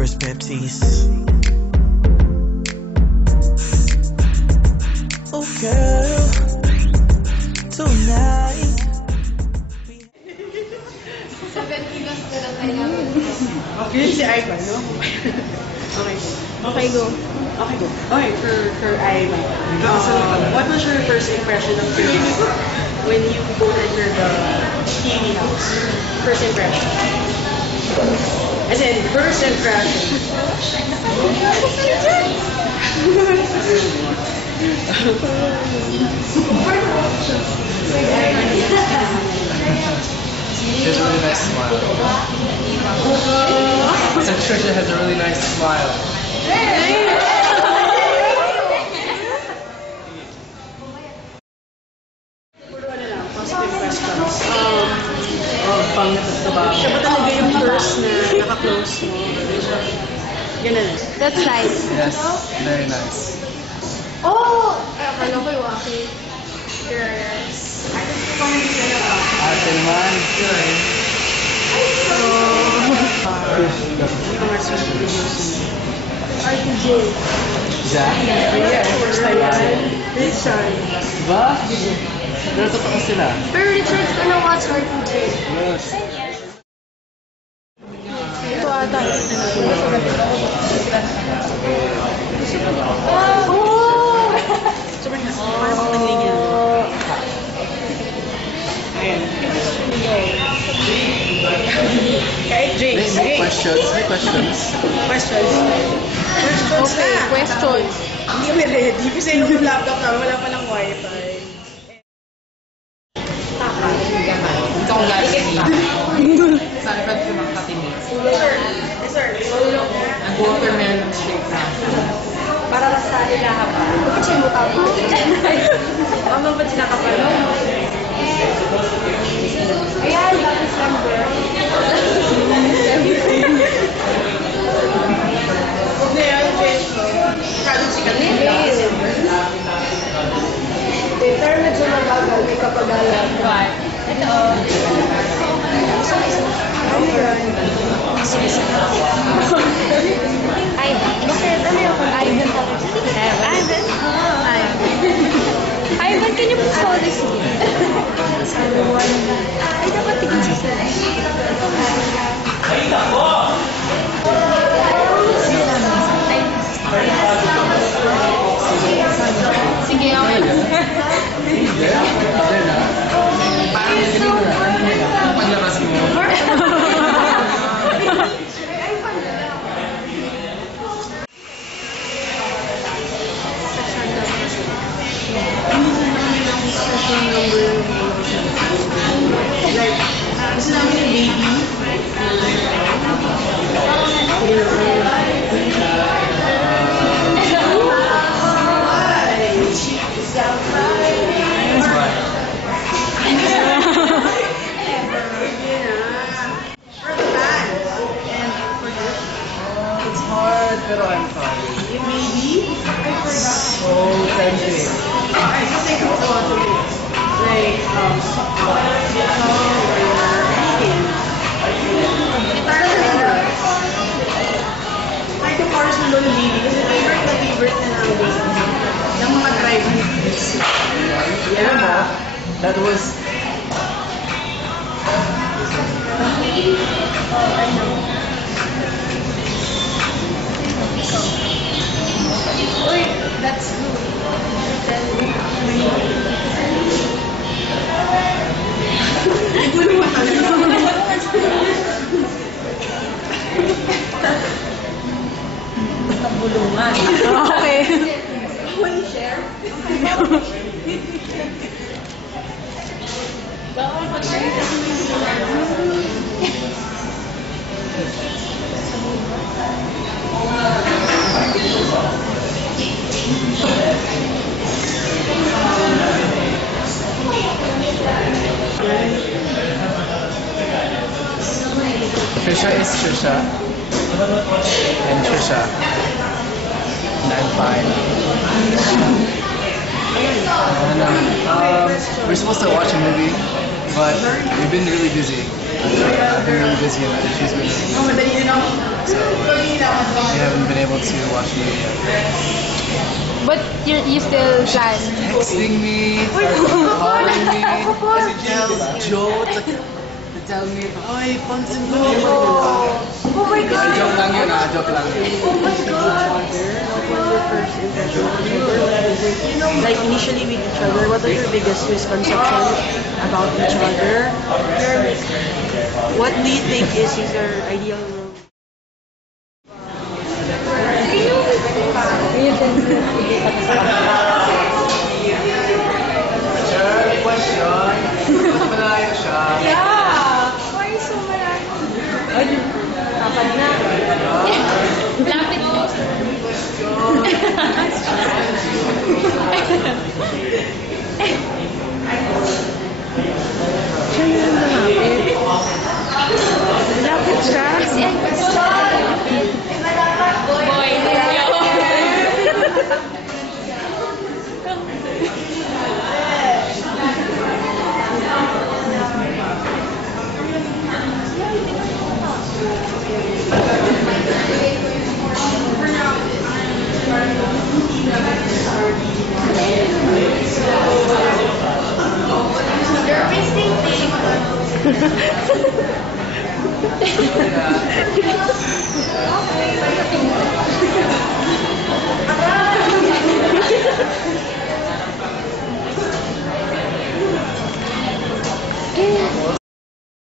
Pepsis. Oh girl, tonight. Okay, si Ivan, no? Okay. Okay, go. Okay, go. Okay, for Ivan. What was your first impression of Kirby when you both entered the TV house? First impression. As in, first impression. She has a really nice smile. So Trisha has a really nice smile. Positive questions. Siya ba talaga yung first na naka-close mo? Ganun. That's nice. Yes, very nice. Oh! Ay, akala ko yung aking. Yes. Ate naman. RTJ. Jack? Yeah, first time yan. Richard. Diba? Pero totoo sila. Pero Richard's gonna watch RTJ. Yes. Ito ata. Oh! Sobrang parang pagpagling yan. Ayan. Kahit James. May questions. May questions. Questions. Questions Okay, na. questions. Hindi kami ready kasi yung laptop namin wala pa ng wifi. Ito ang galing sa likod ko ng katinig. Yes, sir. Ang watermelon shake na. Para sa ilaha pa. Bakit siya mukha mo? Ano ba sinakapalo? Ayan, that's number. Hindi, ano James? Kagod si kanila. Pero medyo mabagal, may kapagalan. Ito. Ivan. Bakit? Ano yung Ivan tapos? Ivan? Ivan, can you please call this name? Ay, dapat tigil siya sila. Sige, okay. Paglabas mo. Gusto namin yung baby. It's hard, pero I'm fine. Yung baby. I forgot. So tempting. I just think it's one to me. Like, kahit yung chorus ng Lolo Lily, kasi favorite na nowadays ng mga driving kids. Alam mo, that was... Uy, that's good. Hindi mo naman Bulungan. Okay. Will you share? Trisha is Trisha. And Trisha. And I'm fine. We're supposed to watch a movie. But we've been really busy. I've been really busy and she's been really busy. So we haven't been able to watch the movie yet. But you still plan. Texting me, calling me, Joe to tell me, "Ay, pansin mo." Oh my God. Joke lang yun joke lang yun. Oh my God. What your first impression of each other? Like initially with each other, what are your biggest misconceptions about each other? What do you think is your ideal role? Question. Mas malayo siya. Yeah. Why so malayo? Kapag na. Lapit mo. Siya yung lumapit. Lapit siya. Boy,